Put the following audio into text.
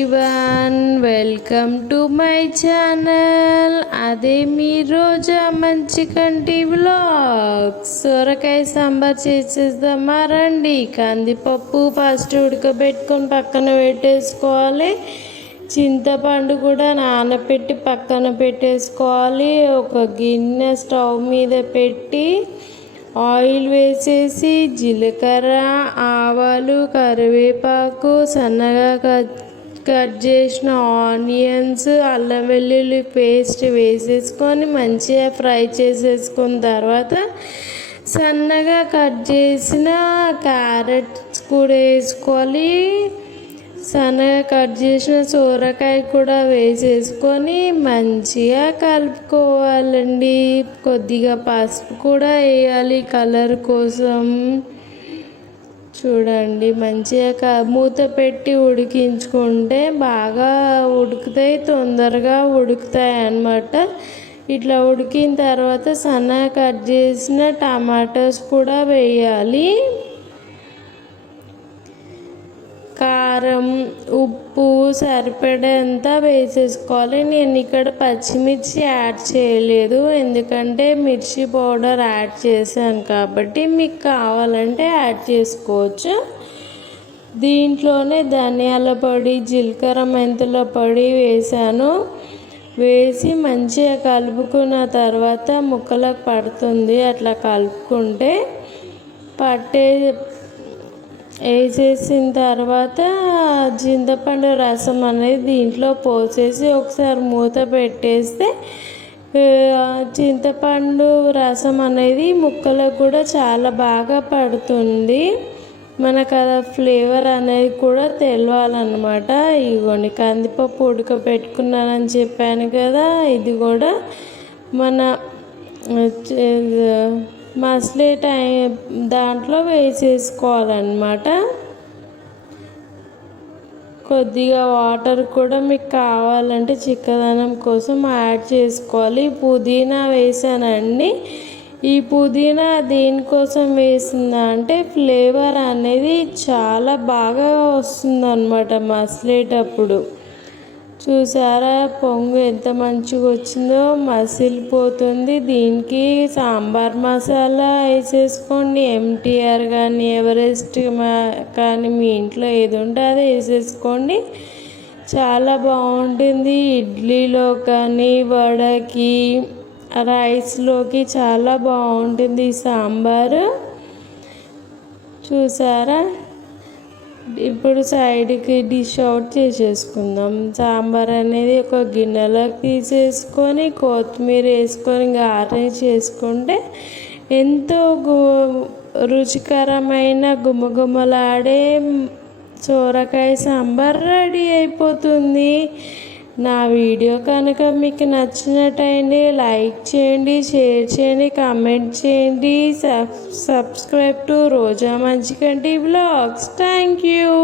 Everyone, welcome to my channel. అదే మీ రోజా మంచి కంటి వ్లాగ్స్. సొరకాయ సాంబార్ చేసేద్దామా రండి. కందిపప్పు ఫస్ట్ ఉడకబెట్టుకొని పక్కన పెట్టేసుకోవాలి. చింతపండు కూడా నానబెట్టి పక్కన పెట్టేసుకోవాలి. ఒక గిన్నె స్టవ్ మీద పెట్టి ఆయిల్ వేసేసి జీలకర్ర, ఆవాలు, కరివేపాకు, సన్నగా కట్ చేసిన ఆనియన్స్, అల్లం వెల్లుల్లి పేస్ట్ వేసేసుకొని మంచిగా ఫ్రై చేసేసుకున్న తర్వాత సన్నగా కట్ చేసిన క్యారెట్స్ కూడా వేసుకోవాలి. సన్నగా కట్ చేసిన సొరకాయ కూడా వేసేసుకొని మంచిగా కలుపుకోవాలండి. కొద్దిగా పసుపు కూడా వేయాలి కలర్ కోసం. చూడండి, మంచిగా మూత పెట్టి ఉడికించుకుంటే బాగా ఉడుకుతాయి, తొందరగా ఉడుకుతాయి అన్నమాట. ఇట్లా ఉడికిన తర్వాత సన్నగా కట్ చేసిన టమాటోస్ కూడా వేయాలి. కారం, ఉప్పు సరిపడేంత వేసేసుకోవాలి. నేను ఇక్కడ పచ్చిమిర్చి యాడ్ చేయలేదు, ఎందుకంటే మిర్చి పౌడర్ యాడ్ చేశాను కాబట్టి. మీకు కావాలంటే యాడ్ చేసుకోవచ్చు. దీంట్లోనే ధనియాల పొడి, జీలకర్ర, మెంతుల పొడి వేసాను. వేసి మంచిగా కలుపుకున్న తర్వాత ముక్కలకు పడుతుంది. అట్లా కలుపుకుంటే వేసేసిన తర్వాత చింతపండు రసం అనేది దీంట్లో పోసేసి ఒకసారి మూత పెట్టేస్తే చింతపండు రసం అనేది ముక్కలకు కూడా చాలా బాగా పడుతుంది. మనకు అది ఫ్లేవర్ అనేది కూడా తెలియాలన్నమాట. ఇదిగోండి, కందిపప్పు ఉడకబెట్టుకున్నానని చెప్పాను కదా, ఇది కూడా మన మసలే దాంట్లో వేసేసుకోవాలన్నమాట. కొద్దిగా వాటర్ కూడా మీకు కావాలంటే చిక్కదనం కోసం యాడ్ చేసుకోవాలి. పుదీనా వేసానండి. ఈ పుదీనా దేనికోసం వేసిందా అంటే ఫ్లేవర్ అనేది చాలా బాగా వస్తుందన్నమాట మసిలేటప్పుడు. చూసారా పొంగు ఎంత మంచిగా వచ్చిందో, మసిలిపోతుంది. దీనికి సాంబార్ మసాలా వేసేసుకోండి. ఎంటీఆర్ కానీ ఎవరెస్ట్ కానీ మీ ఇంట్లో ఏది ఉంటే అది వేసేసుకోండి. చాలా బాగుంటుంది. ఇడ్లీలో కానీ, వడకి, రైస్లోకి చాలా బాగుంటుంది ఈ సాంబారు. చూసారా, ఇప్పుడు సైడ్కి డిష్ అవుట్ చేసేసుకుందాం. సాంబార్ అనేది ఒక గిన్నెలోకి తీసేసుకొని కొత్తిమీర వేసుకొని గార్నిష్ చేసుకుంటే ఎంతో రుచికరమైన గుమగుమలాడే సొరకాయ సాంబార్ రెడీ అయిపోతుంది. నా వీడియో కనుక మీకు నచ్చినట్టయితే లైక్ చేయండి, షేర్ చేయండి, కామెంట్ చేయండి. సబ్స్క్రైబ్ టు రోజా మంచి కంటి వ్లాగ్స్. Thank you.